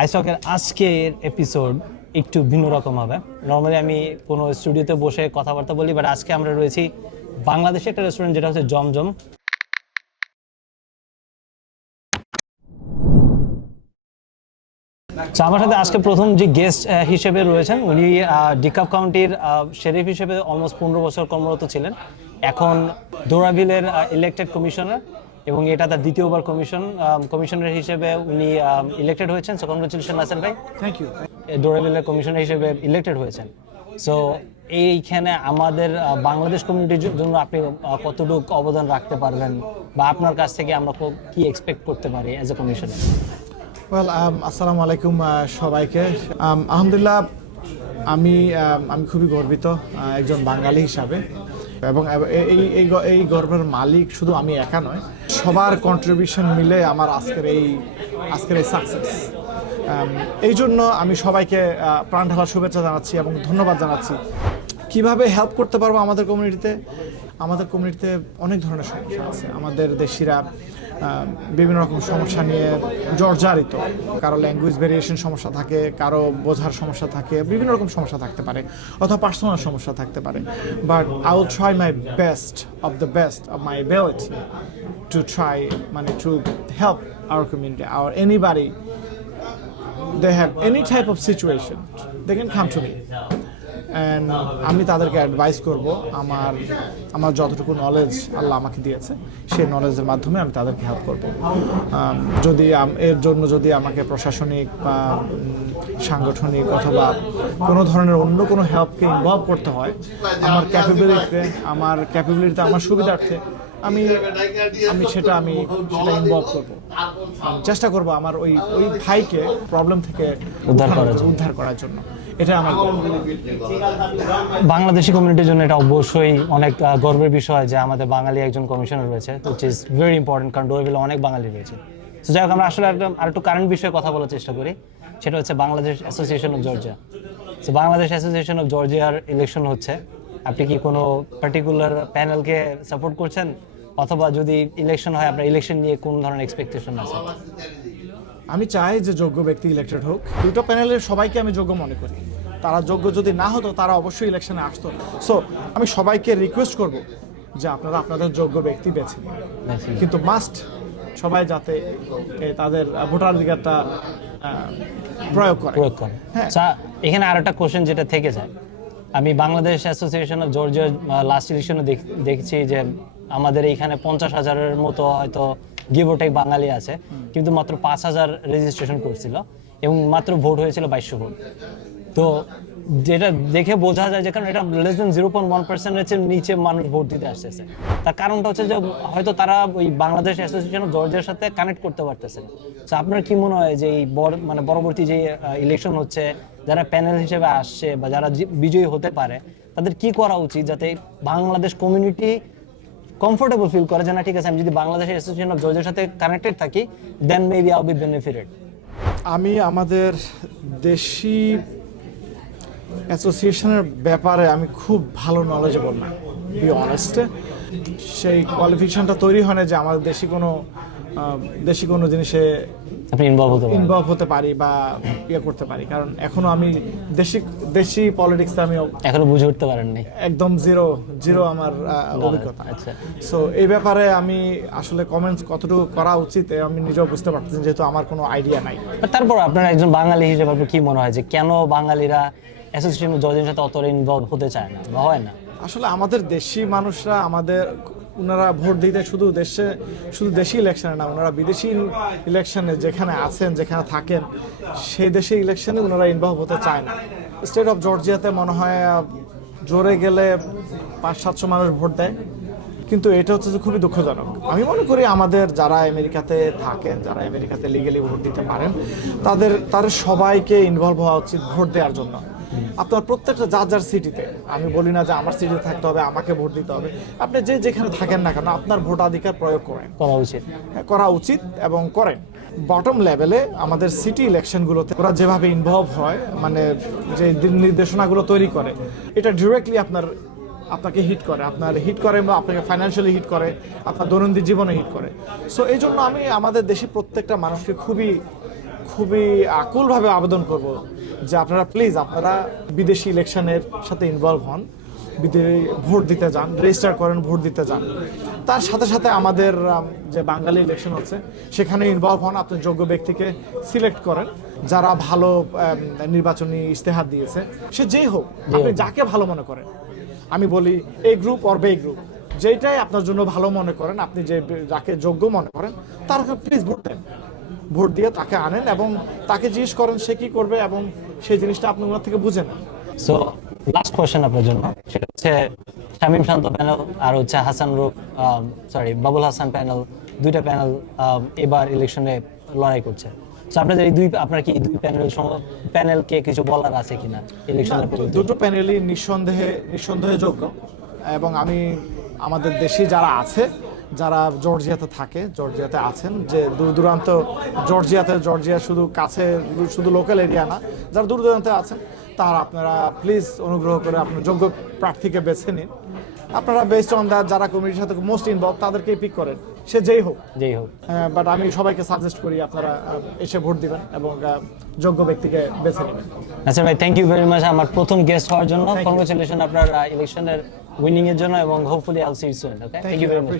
আইসকের আজকের এপিসোড একটু ভিন্ন রকম হবে। নর্মালি আমি কোনো স্টুডিওতে বসে কথাবার্তা বলি, বাট আজকে আমরা রয়েছি বাংলাদেশে একটা রেস্টুরেন্ট যেটা হচ্ছে জমজম। আমার সাথে আজকে প্রথম যে গেস্ট হিসেবে রয়েছেন উনি ডিকাপ কাউন্টির শেরিফ হিসেবে অলমোস্ট 15 বছর কর্মরত ছিলেন। এখন ডোরাভিলের ইলেক্টেড কমিশনার এবং এটা তার দ্বিতীয়বার কমিশনার হিসেবে উনি ইলেক্টেড হয়েছেন। সো কংগ্রেচুলেশন নাসির ভাই, থ্যাংক ইউ। ডোরাভিলের কমিশনার হিসেবে ইলেক্টেড হয়েছেন। সো এইখানে আমাদের বাংলাদেশ কমিউনিটির জন্য আপনি কতটুকু অবদান রাখতে পারবেন বা আপনার কাছ থেকে আমরা কি এক্সপেক্ট করতে পারি অ্যাজ এ কমিশনার? ওয়েল, আসসালামু আলাইকুম সবাইকে। আলহামদুলিল্লাহ, আমি খুবই গর্বিত একজন বাঙালি হিসাবে, এবং এই গর্বের মালিক শুধু আমি একা নয়, সবার কন্ট্রিবিউশন মিলে আমার আজকের এই সাকসেস। এই জন্য আমি সবাইকে প্রাণ ঢালার শুভেচ্ছা জানাচ্ছি এবং ধন্যবাদ জানাচ্ছি। কিভাবে হেল্প করতে পারবো আমাদের কমিউনিটিতে অনেক ধরনের সমস্যা আছে। আমাদের দেশিরা বিভিন্ন রকম সমস্যা নিয়ে জর্জরিত। কারো ল্যাঙ্গুয়েজ ভেরিয়েশন সমস্যা থাকে, কারো বোঝার সমস্যা থাকে, বিভিন্ন রকম সমস্যা থাকতে পারে, অথবা পার্সোনাল সমস্যা থাকতে পারে। But I will try my best of my ability to help our community, our anybody they have any type of situation, they can come to me and আমি তাদেরকে অ্যাডভাইস করব আমার যতটুকু নলেজ আল্লাহ আমাকে দিয়েছে সেই নলেজের মাধ্যমে আমি তাদেরকে হেল্প করব। যদি এর জন্য যদি আমাকে প্রশাসনিক বা সাংগঠনিক অথবা কোনো ধরনের অন্য কোনো হেল্পকে ইনভলভ করতে হয়, আমার ক্যাপাবিলিটিতে আমার সুবিধার্থে আমি সেটা ইনভলভ করব, চেষ্টা করব আমার ওই ভাইকে প্রবলেম থেকে উদ্ধার করার জন্য। এটা আমার বাংলাদেশি কমিউনিটির জন্য এটা অবশ্যই অনেক গর্বের বিষয় যে আমাদের বাঙালি একজন কমিশনার রয়েছে, হুইচ ইজ ভেরি ইম্পর্টেন্ট, কারণ ডোরাভিলে অনেক বাঙালি রয়েছে। তো যাই হোক, আমরা আসলে আরেকটু কারেন্ট বিষয়ে কথা বলার চেষ্টা করি, সেটা হচ্ছে বাংলাদেশ অ্যাসোসিয়েশন অফ জর্জিয়া। তো বাংলাদেশ অ্যাসোসিয়েশন অফ জর্জিয়ার ইলেকশন হচ্ছে, আপনি কি কোনো পার্টিকুলার প্যানেলকে সাপোর্ট করছেন, অথবা যদি ইলেকশন হয় আপনার ইলেকশন নিয়ে কোন ধরনের এক্সপেকটেশন আছে? আমি চাই যে যোগ্য ব্যক্তি ইলেক্টেড হোক। দুটো প্যানেলের সবাইকে আমি যোগ্য মনে করি। তারা যোগ্য যদি না হতো তারা অবশ্যই ইলেকশনে আসতো। সো আমি সবাইকে রিকোয়েস্ট করব যে আপনারা আপনাদের যোগ্য ব্যক্তি বেছে নিন, কিন্তু মাস্ট সবাই যাতে তাদের ভোটাধিকারটা প্রয়োগ করে। হ্যাঁ, এখানে আর একটা কোশ্চেন যেটা থেকে যায়, আমি Bangladesh association of Georgia last ইলেকশনে দেখছি যে আমাদের এইখানে 50,000-এর মতো হয়তো গিভ অর টেক বাঙালি আছে, কিন্তু মাত্র 5,000 রেজিস্ট্রেশন করছিল এবং মাত্র ভোট হয়েছিল 2200 ভোট। তো যেটা দেখে বোঝা যায় যে কারণ এটা লেস দেন 0.1%-এর নিচে মানুষ ভোট দিতে আসতেছে। তার কারণটা হচ্ছে যে হয়তো তারা ওই বাংলাদেশ অ্যাসোসিয়েশন অফ জর্জিয়ার সাথে কানেক্ট করতে পারতেছে না। তো আপনার কি মনে হয় যে এই পরবর্তী যে ইলেকশন হচ্ছে, যারা প্যানেল হিসেবে আসছে বা যারা বিজয়ী হতে পারে, তাদের কি করা উচিত যাতে বাংলাদেশ কমিউনিটি কমফোর্টেবল ফিল করে যে না ঠিক আছে, আমি যদি বাংলাদেশ অ্যাসোসিয়েশন অফ জর্জিয়ার সাথে কানেক্টেড থাকি, then maybe I will be benefited? আমি আমাদের দেশি অ্যাসোসিয়েশনের ব্যাপারে আমি খুব ভালো নলেজেবল না, বি অনেস্ট। সেই কোয়ালিফিকেশনটা তৈরি হয় না যে আমাদের দেশি কোনো জিনিসে আপনি ইনভলভ হতে পারি বা করতে পারি, কারণ এখনো আমি দেশি পলিটিক্সে আমি এখনো বুঝে উঠতে পারেননি, একদম জিরো আমার অভিজ্ঞতা। আচ্ছা, সো এই ব্যাপারে আমি আসলে কমেন্টস কতটুকু করা উচিত আমি নিজেও বুঝতে পারতেছি, যেহেতু আমার কোনো আইডিয়া নাই। তারপর আপনার একজন বাঙালি হিসেবে আপনার কি মনে হয় যে কেন বাঙালিরা অ্যাসোসিয়েশন অফ জর্জিয়ার সাথে অতটা ইনভলভ হতে চায় না বা হয় না? আসলে আমাদের দেশি মানুষরা ওনারা ভোট দিতে শুধু দেশি ইলেকশনে না, ওনারা বিদেশি ইলেকশনে যেখানে আছেন, যেখানে থাকেন, সেই দেশের ইলেকশনে ওনারা ইনভলভ হতে চায় না। স্টেট অফ জর্জিয়াতে মনে হয় জোরে গেলে 500-700 মানুষ ভোট দেয়, কিন্তু এটা হচ্ছে যে খুবই দুঃখজনক। আমি মনে করি আমাদের যারা আমেরিকাতে থাকেন, যারা আমেরিকাতে লিগালি ভোট দিতে পারেন, তাদের সবাইকে ইনভলভ হওয়া উচিত ভোট দেওয়ার জন্য। আপনার প্রত্যেকটা যার সিটিতে, আমি বলি না যে আমার সিটিতে থাকতে হবে, আমাকে ভোট দিতে হবে, আপনি যেখানে থাকেন না কেন আপনার ভোটাধিকার প্রয়োগ করা উচিত এবং করেন। বটম লেভেলে আমাদের সিটি ইলেকশনগুলোতে ওরা যেভাবে ইনভলভ হয়, মানে যে নির্দেশনাগুলো তৈরি করে, এটা ডিরেক্টলি আপনাকে হিট করে বা আপনাকে ফাইন্যান্সিয়ালি হিট করে, আপনার দৈনন্দিন জীবনে হিট করে। সো এই জন্য আমি আমাদের দেশে প্রত্যেকটা মানুষকে খুবই খুবই আকুলভাবে আবেদন করব যে আপনারা প্লিজ আপনারা বিদেশি ইলেকশনের সাথে ইনভলভ হন, ভোট দিতে যান, রেজিস্টার করেন, ভোট দিতে যান। তার সাথে সাথে আমাদের যে বাঙালি ইলেকশন হচ্ছে সেখানে ইনভলভ হন, আপনি যোগ্য ব্যক্তিকে সিলেক্ট করেন যারা ভালো নির্বাচনী ইশতেহার দিয়েছে, সে যেই হোক, আপনি যাকে ভালো মনে করেন। আমি বলি এ গ্রুপ অর বে গ্রুপ, যেটাই আপনার জন্য ভালো মনে করেন, আপনি যাকে যোগ্য মনে করেন তার প্লিজ ভোট দেন, ভোট দিয়ে তাকে আনেন এবং তাকে জিজ্ঞেস করেন সে কি করবে এবং সেই জিনিসটা আপনি ওনার থেকে বুঝে নেন। সো লাস্ট কোশ্চেন আপনার জন্য, সেটা হচ্ছে শামীম শান্ত প্যানেল আর হচ্ছে হাসান রুফ বাবুল হাসান প্যানেল, দুইটা প্যানেল এবার ইলেকশনে লড়াই করছে। সো আপনাদের আপনার কি দুই প্যানেলকে কিছু বলার আছে কিনা ইলেকশনের প্রতি? দুটো প্যানেলই নিঃসন্দেহে যোগ্য এবং আমি আমাদের দেশে যারা আছে, যারা জর্জিয়াতে থাকে, জর্জিয়াতে আছেন, যে দূর দূরান্ত জর্জিয়া শুধু কাছে, শুধু লোকাল এরিয়া না, যারা দূর দূরান্তে আছেন তারা আপনারা প্লিজ অনুগ্রহ করে আপনার যোগ্য প্রার্থীকে বেছে নিন। আপনারা বেসড অন দ্যাট যারা কমিটির সাথে মোস্ট ইনভলভ তাদেরকেই পিক করেন, সে যেই হোক। বাট আমি সবাইকে সাজেস্ট করি আপনারা এসে ভোট দিবেন এবং যোগ্য ব্যক্তিকে বেছে নেবেন। আচ্ছা ভাই, থ্যাংক ইউ ভেরি মাচ আমার প্রথম গেস্ট হওয়ার জন্য। কংগ্রেচুলেশন আপনার ইলেকশনের উইনিং এর জন্য এবং hopefully I'll see you soon. Okay, thank you very much.